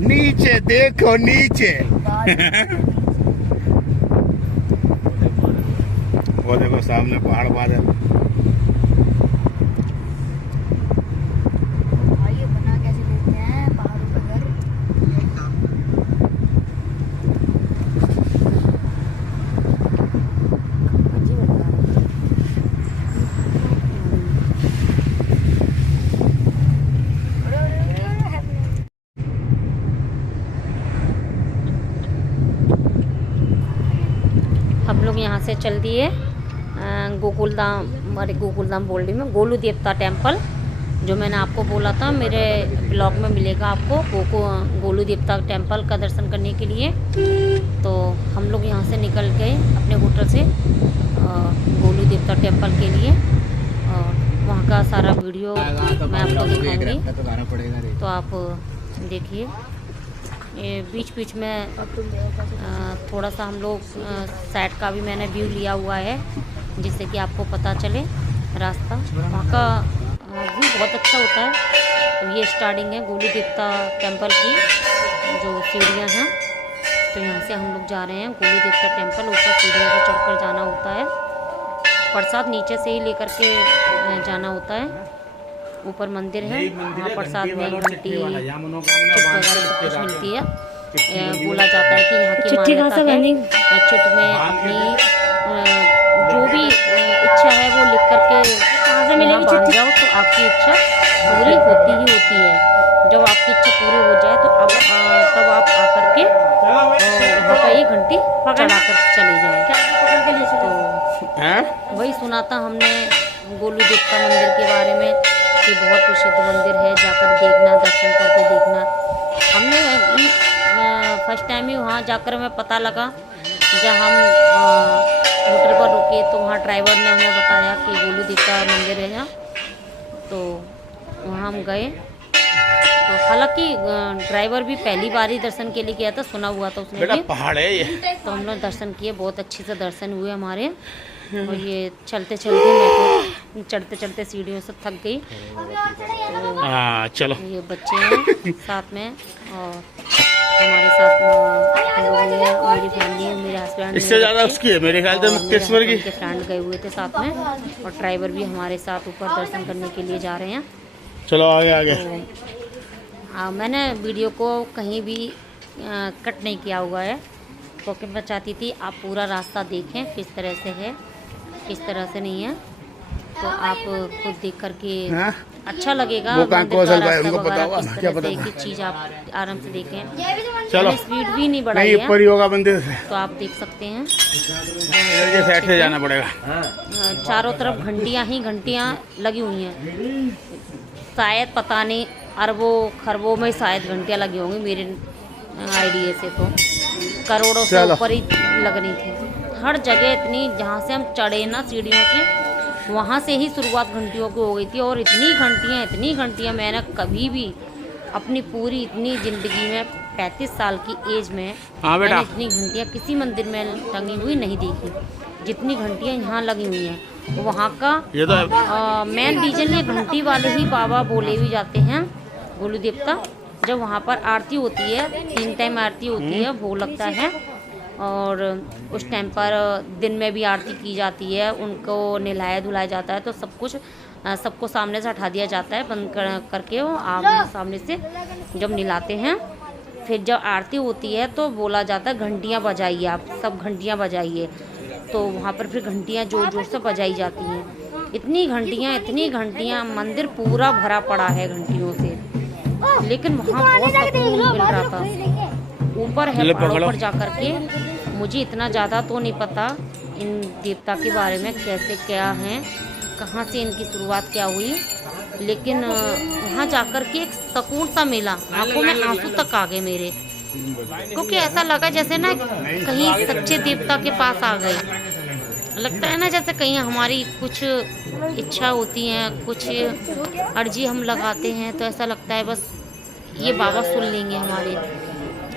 नीचे देखो नीचे। वो देखो सामने पहाड़ बादल। ये बना कैसे लेते हैं पहाड़ों का घर। हम लोग यहाँ से चल दिए गोकुलधाम, अरे गोकुलधाम बोल रही मैं, गोलू देवता टेम्पल। जो मैंने आपको बोला था मेरे ब्लॉग में मिलेगा आपको गोलू देवता टेम्पल का दर्शन करने के लिए। तो हम लोग यहाँ से निकल गए अपने होटल से गोलू देवता टेम्पल के लिए, और वहाँ का सारा वीडियो मैं आपको दिखाऊंगी। तो आप देखिए, ये बीच बीच में थोड़ा सा हम लोग साइड का भी मैंने व्यू लिया हुआ है, जिससे कि आपको पता चले रास्ता। वहाँ का व्यू बहुत अच्छा होता है। तो ये स्टार्टिंग है गोलू देवता टेम्पल की जो सीढ़ियाँ हैं। तो यहाँ से हम लोग जा रहे हैं गोलू देवता टेम्पल। ऊपर सीढ़ियों से चढ़कर जाना होता है। प्रसाद नीचे से ही लेकर के जाना होता है। ऊपर मंदिर है, वहाँ प्रसाद में घंटी वगैरह सब कुछ मिलती है। बोला जाता है कि यहाँ की मान्यता है, चिट में अपनी जो भी इच्छा है वो लिख करके यहाँ बांध जाओ तो आपकी इच्छा पूरी होती ही होती है। जब आपकी इच्छा पूरी हो जाए तो अब तब आप आकर के वहाँ पर एक घंटी चढ़ा कर चले जाए। तो वही सुना था हमने गोलू देवता मंदिर के बारे में कि बहुत प्रसिद्ध मंदिर है, जाकर देखना, दर्शन करके देखना। हमने फर्स्ट टाइम ही वहाँ जाकर हमें पता लगा, जब हम होटल पर रुके तो वहाँ ड्राइवर ने हमें बताया कि गोलू देवता मंदिर है यहाँ। तो वहाँ हम गए। तो हालांकि ड्राइवर भी पहली बार ही दर्शन के लिए गया था, सुना हुआ था उसने भी। पहाड़ है ये। तो हम लोग दर्शन किए, बहुत अच्छे से दर्शन हुए हमारे। और ये चलते चलते मैं तो चढ़ते चढ़ते सीढ़ियों से थक गई। तो चलो ये बच्चे हैं साथ में, और हमारे साथ मेरी फैमिली, मेरे हस्बैंड, इससे ज़्यादा उसकी है मेरे ख्याल से मुक्तेश्वर की के फ्रेंड गए हुए थे साथ में, और ड्राइवर भी हमारे साथ ऊपर दर्शन करने के लिए जा रहे हैं। चलो आगे आगे। तो मैंने वीडियो को कहीं भी कट नहीं किया हुआ है, क्योंकि मैं चाहती थी आप पूरा रास्ता देखें किस तरह से है, किस तरह से नहीं है। तो आप खुद देख करके अच्छा लगेगा। मंदिर का रास्ता वगैरह किस तरह से, एक एक चीज़ आप आराम से देखें। चलो स्पीड भी नहीं बढ़ाई है, ऊपर ही होगा मंदिर से, तो आप देख सकते हैं। साइड से जाना पड़ेगा। चारों तरफ घंटियां ही घंटियां लगी हुई हैं। शायद पता नहीं अरबों खरबों में शायद घंटियां लगी होंगी, मेरे आइडिया से तो करोड़ों से ऊपर ही लग रही थी। हर जगह इतनी, जहाँ से हम चढ़े ना सीढ़ियों से, वहाँ से ही शुरुआत घंटियों की हो गई थी। और इतनी घंटियाँ मैंने कभी भी अपनी पूरी इतनी ज़िंदगी में 35 साल की एज में मैंने इतनी घंटियाँ किसी मंदिर में टंगी हुई नहीं देखी, जितनी घंटियाँ यहाँ लगी हुई हैं। वहाँ का मेन रीजन ये घंटी वाले ही बाबा बोले भी जाते हैं गोलू देवता। जब वहाँ पर आरती होती है, 3 टाइम आरती होती है, भोग लगता है, और उस टाइम पर दिन में भी आरती की जाती है। उनको नहलाया धुलाया जाता है, तो सब कुछ सबको सामने से हटा दिया जाता है, बंद करके वो आप सामने से जब नहलाते हैं। फिर जब आरती होती है तो बोला जाता है घंटियाँ बजाइए, आप सब घंटियाँ बजाइए। तो वहाँ पर फिर घंटियाँ जोर जोर से बजाई जाती हैं। इतनी घंटियाँ, मंदिर पूरा भरा पड़ा है घंटियों से। लेकिन वहाँ बहुत सुकून मिल रहा था। ऊपर है पहाड़ों पर जाकर के। मुझे इतना ज़्यादा तो नहीं पता इन देवता के बारे में, कैसे क्या हैं, कहाँ से इनकी शुरुआत क्या हुई, लेकिन वहाँ जाकर के एक सुकून सा मिला। आंखों में आंसू तक आ गए मेरे, क्योंकि ऐसा लगा जैसे ना कहीं सच्चे देवता के पास आ गए। लगता है ना जैसे कहीं हमारी कुछ इच्छा होती है, कुछ अर्जी हम लगाते हैं तो ऐसा लगता है बस ये बाबा सुन लेंगे हमारे,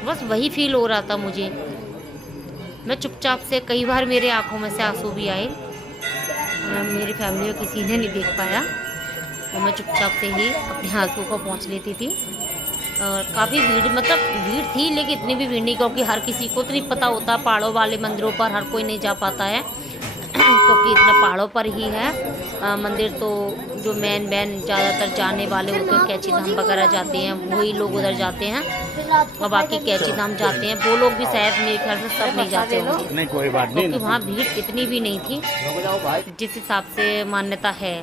बस वही फील हो रहा था मुझे। मैं चुपचाप से, कई बार मेरे आंखों में से आंसू भी आए, मेरी फैमिली में किसी ने नहीं देख पाया और मैं चुपचाप से ही अपने आंसू को पोंछ लेती थी। और काफ़ी भीड़, मतलब भीड़ थी लेकिन इतनी भी भीड़ नहीं, क्योंकि हर किसी को तो नहीं पता होता, पहाड़ों वाले मंदिरों पर हर कोई नहीं जा पाता है क्योंकि इतने पहाड़ों पर ही है मंदिर। तो जो मेन ज़्यादातर जाने वाले होते हैं, कैची धाम वगैरह जाते हैं, वही लोग उधर जाते हैं, और बाकी कैची धाम जाते हैं वो लोग भी शायद मेरे ख्याल से सब नहीं जाते होंगे। नहीं कोई बात नहीं, क्योंकि वहाँ भीड़ इतनी भी नहीं थी जिस हिसाब से मान्यता है,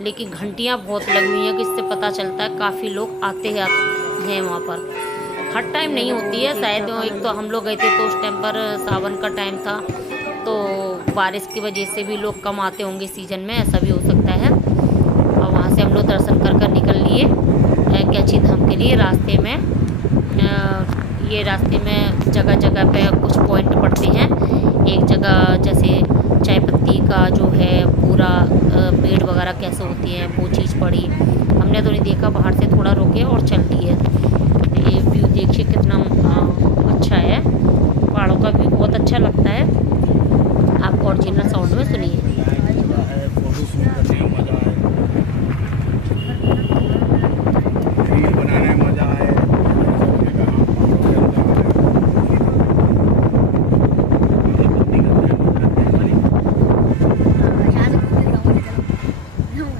लेकिन घंटियाँ बहुत लगी हुई हैं कि इससे पता चलता है काफ़ी लोग आते हैं वहाँ पर। हर टाइम नहीं होती है शायद, एक तो हम लोग गए थे तो उस टाइम पर सावन का टाइम था तो बारिश की वजह से भी लोग कम आते होंगे सीज़न में, ऐसा भी हो सकता है। और वहाँ से हम लोग दर्शन कर निकल लिए कैची धाम के लिए। रास्ते में ये रास्ते में जगह जगह पे कुछ पॉइंट पड़ते हैं। एक जगह जैसे चाय पत्ती का जो है पूरा पेड़ वगैरह कैसे होती हैं वो चीज़ पड़ी, हमने तो नहीं देखा, बाहर से थोड़ा रुके और चल दिए। ये व्यू देखिए कितना अच्छा है, पहाड़ों का व्यू बहुत अच्छा लगता है। आप ओरिजिनल साउंड में सुनिए।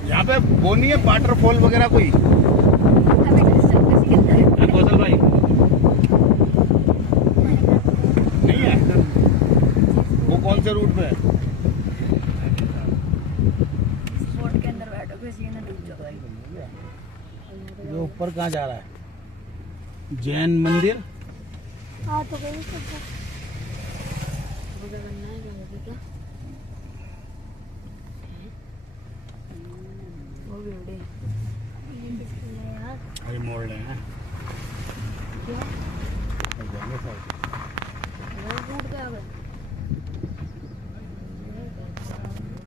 यहाँ पे वो नहीं है वाटरफॉल वगैरह कोई? कौशल भाई नहीं है, वो कौन से रूट पे है? बोट के अंदर बैठो, किसी ने डूब जाओ। ये ऊपर कहाँ जा रहा है? जैन मंदिर। हाँ तो गई सब।